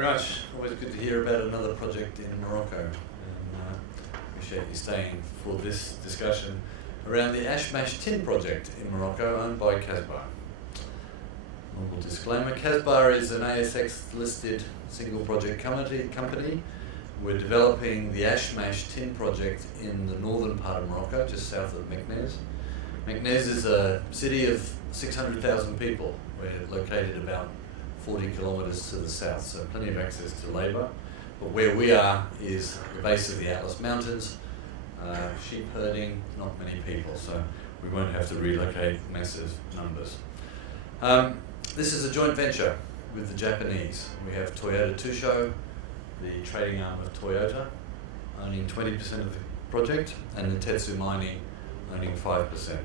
very much. Always good to hear about another project in Morocco, and appreciate you staying for this discussion around the Ashmash tin project in Morocco owned by Kasbah. Normal disclaimer, Kasbah is an ASX listed single project company. We're developing the Ashmash tin project in the northern part of Morocco, just south of Meknès. Meknès is a city of 600,000 people. We're located about 40 kilometres to the south, so plenty of access to labour. But where we are is the base of the Atlas Mountains, sheep herding, not many people, so we won't have to relocate massive numbers. This is a joint venture with the Japanese. We have Toyota Tsusho, the trading arm of Toyota, owning 20% of the project, and Nitetsu Mining owning 5%.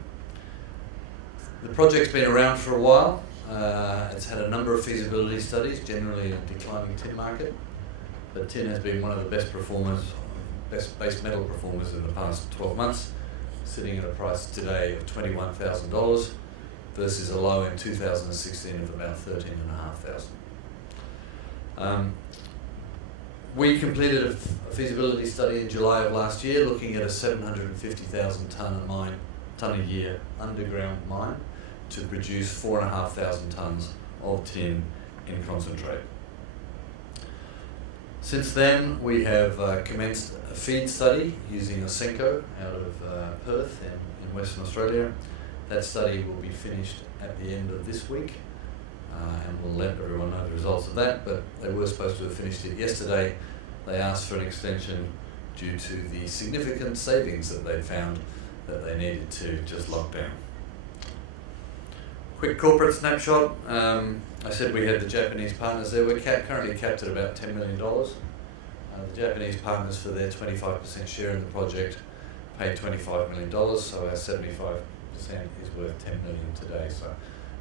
The project's been around for a while. It's had a number of feasibility studies, generally in a declining tin market, but tin has been one of the best performers, best base metal performers in the past 12 months, sitting at a price today of $21,000 versus a low in 2016 of about $13,500. We completed a feasibility study in July of last year looking at a 750,000 tonne a year underground mine to produce 4,500 tonnes of tin in concentrate. Since then, we have commenced a feed study using Ausenco out of Perth in Western Australia. That study will be finished at the end of this week, and we'll let everyone know the results of that, but they were supposed to have finished it yesterday. They asked for an extension due to the significant savings that they found that they needed to just lock down. Quick corporate snapshot. I said we had the Japanese partners there. We're currently capped at about $10 million. The Japanese partners, for their 25% share in the project, paid $25 million, so our 75% is worth $10 million today. So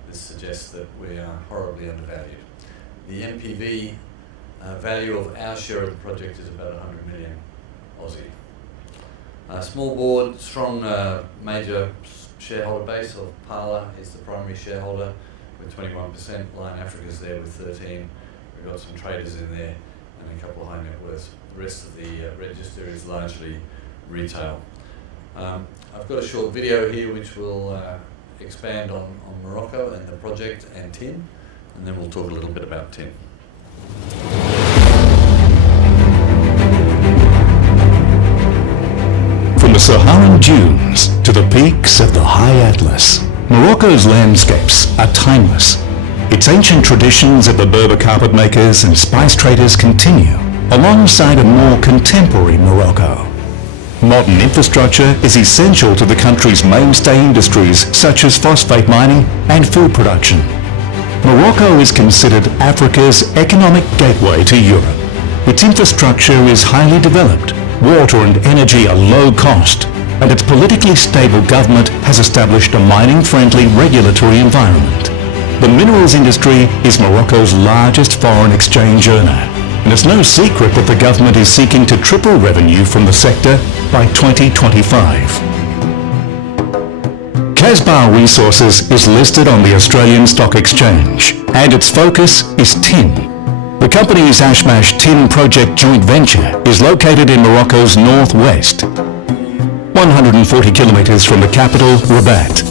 this suggests that we are horribly undervalued. The NPV value of our share of the project is about 100 million Aussie. Small board, strong major shareholder base of Parla is the primary shareholder with 21%, Lion Africa's there with 13%, we've got some traders in there and a couple of high net worths. The rest of the register is largely retail. I've got a short video here which will expand on Morocco and the project and tin, and then we'll talk a little bit about tin. From the Saharan dunes to the peaks of the high Atlas, Morocco's landscapes are timeless. Its ancient traditions of the Berber carpet makers and spice traders continue, alongside a more contemporary Morocco. Modern infrastructure is essential to the country's mainstay industries such as phosphate mining and food production. Morocco is considered Africa's economic gateway to Europe. Its infrastructure is highly developed, water and energy are low cost, and its politically stable government has established a mining-friendly regulatory environment. The minerals industry is Morocco's largest foreign exchange earner, and it's no secret that the government is seeking to triple revenue from the sector by 2025. Kasbah Resources is listed on the Australian Stock Exchange, and its focus is tin. The company's Ashmash Tin Project joint venture is located in Morocco's northwest, 140 kilometres from the capital, Rabat.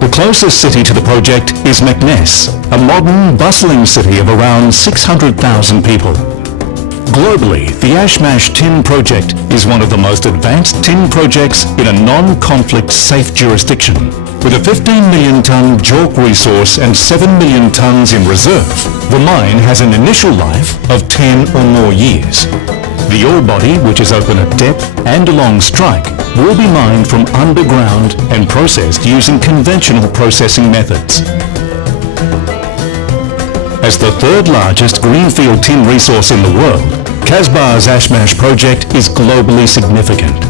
The closest city to the project is Meknès, a modern, bustling city of around 600,000 people. Globally, the Ashmash Tin Project is one of the most advanced tin projects in a non-conflict safe jurisdiction. With a 15 million tonne JORC resource and 7 million tonnes in reserve, the mine has an initial life of 10 or more years. The ore body, which is open at depth and along strike, will be mined from underground and processed using conventional processing methods. As the third largest greenfield tin resource in the world, Kasbah's Ashmash project is globally significant.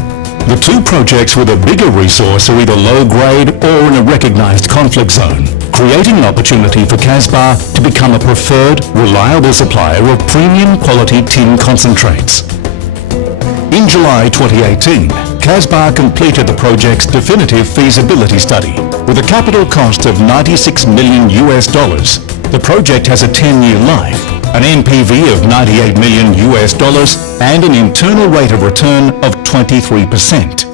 The two projects with a bigger resource are either low-grade or in a recognised conflict zone, creating an opportunity for Kasbah to become a preferred, reliable supplier of premium quality tin concentrates. In July 2018, Kasbah completed the project's definitive feasibility study with a capital cost of $96 million The project has a 10-year life, an NPV of $98 million and an internal rate of return of 23%.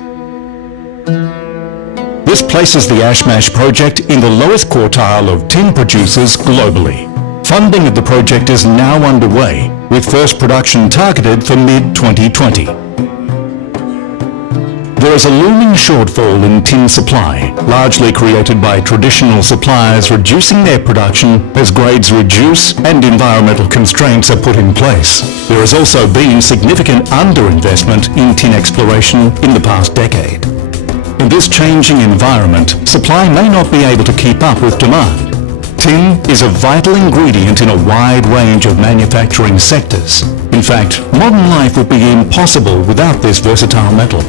This places the Ashmash project in the lowest quartile of tin producers globally. Funding of the project is now underway, with first production targeted for mid-2020. There is a looming shortfall in tin supply, largely created by traditional suppliers reducing their production as grades reduce and environmental constraints are put in place. There has also been significant underinvestment in tin exploration in the past decade. In this changing environment, supply may not be able to keep up with demand. Tin is a vital ingredient in a wide range of manufacturing sectors. In fact, modern life would be impossible without this versatile metal.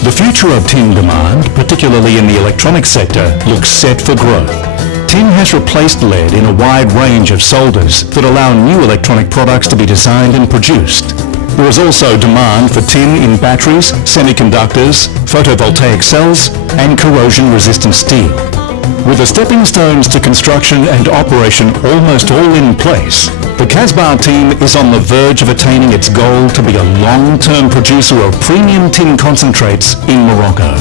The future of tin demand, particularly in the electronics sector, looks set for growth. Tin has replaced lead in a wide range of solders that allow new electronic products to be designed and produced. There is also demand for tin in batteries, semiconductors, photovoltaic cells, and corrosion-resistant steel. With the stepping stones to construction and operation almost all in place, the Kasbah team is on the verge of attaining its goal to be a long-term producer of premium tin concentrates in Morocco.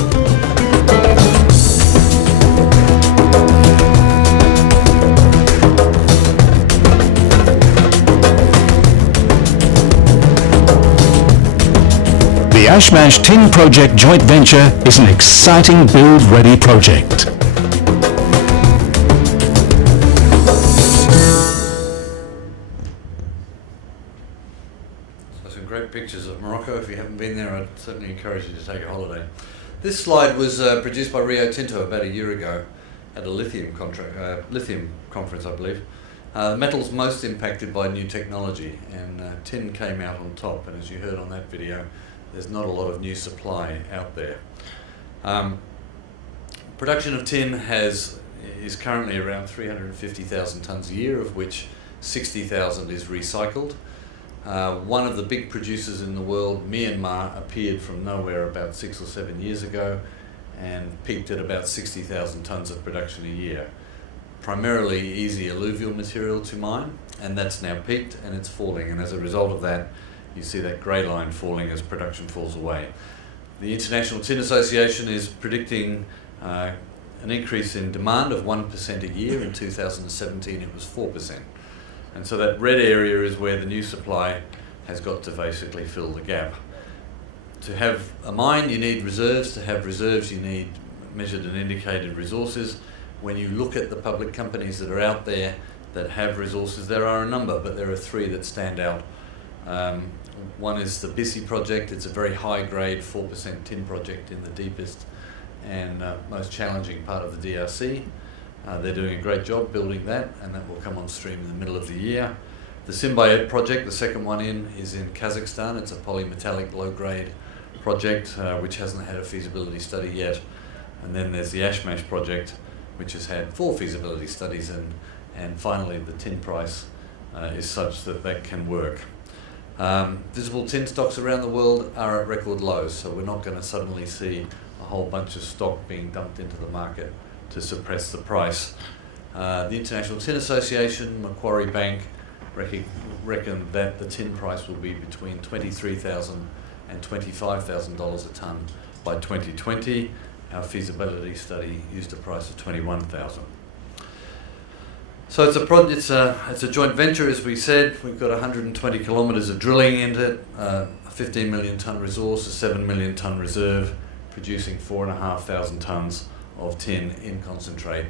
The Ashmash Tin Project joint venture is an exciting build-ready project. Great pictures of Morocco. If you haven't been there, I'd certainly encourage you to take a holiday. This slide was produced by Rio Tinto about a year ago at a lithium conference, I believe. The metal's most impacted by new technology, and tin came out on top, and as you heard on that video, there's not a lot of new supply out there. Production of tin is currently around 350,000 tonnes a year, of which 60,000 is recycled. One of the big producers in the world, Myanmar, appeared from nowhere about 6 or 7 years ago and peaked at about 60,000 tonnes of production a year. Primarily easy alluvial material to mine, and that's now peaked and it's falling, and as a result of that you see that grey line falling as production falls away. The International Tin Association is predicting an increase in demand of 1% a year. In 2017 it was 4%. And so that red area is where the new supply has got to basically fill the gap. To have a mine, you need reserves. To have reserves, you need measured and indicated resources. When you look at the public companies that are out there that have resources, there are a number, but there are 3 that stand out. One is the Bissi project. It's a very high-grade 4% tin project in the deepest and most challenging part of the DRC. They're doing a great job building that, and that will come on stream in the middle of the year. The Simbayet project, the second one is in Kazakhstan. It's a polymetallic low-grade project which hasn't had a feasibility study yet. And then there's the Ashmash project, which has had 4 feasibility studies, and finally the tin price is such that that can work. Visible tin stocks around the world are at record lows, so we're not going to suddenly see a whole bunch of stock being dumped into the market to suppress the price. The International Tin Association, Macquarie Bank, reckon that the tin price will be between $23,000 and $25,000 a tonne by 2020. Our feasibility study used a price of $21,000. So it's a joint venture, as we said. We've got 120 kilometres of drilling into it, a 15 million tonne resource, a 7 million tonne reserve, producing 4,500 tonnes of tin in concentrate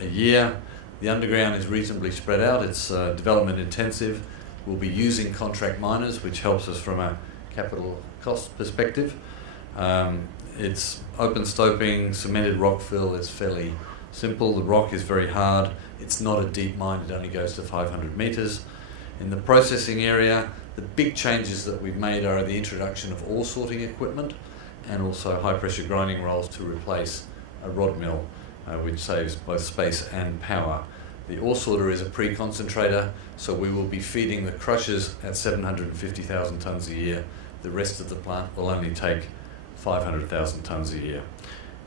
a year. The underground is reasonably spread out. It's development intensive. We'll be using contract miners, which helps us from a capital cost perspective. It's open stoping, cemented rock fill. It's fairly simple. The rock is very hard. It's not a deep mine. It only goes to 500 metres. In the processing area, the big changes that we've made are the introduction of ore sorting equipment and also high pressure grinding rolls to replace a rod mill, which saves both space and power. The ore sorter is a pre-concentrator, so we will be feeding the crushers at 750,000 tonnes a year. The rest of the plant will only take 500,000 tonnes a year.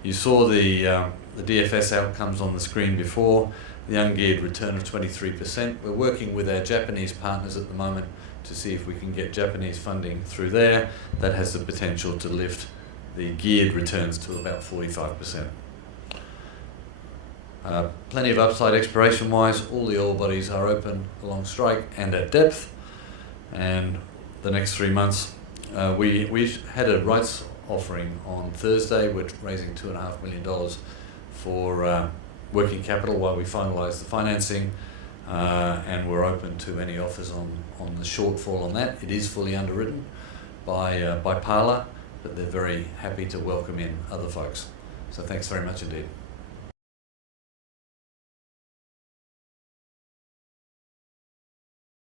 You saw the the DFS outcomes on the screen before, the ungeared return of 23%. We're working with our Japanese partners at the moment to see if we can get Japanese funding through there. That has the potential to lift the geared returns to about 45%. Plenty of upside exploration-wise. All the ore bodies are open along strike and at depth. And the next 3 months, we had a rights offering on Thursday. We're raising $2.5 million for working capital while we finalise the financing, and we're open to any offers on the shortfall on that. It is fully underwritten by Parla, but they're very happy to welcome in other folks. So thanks very much indeed.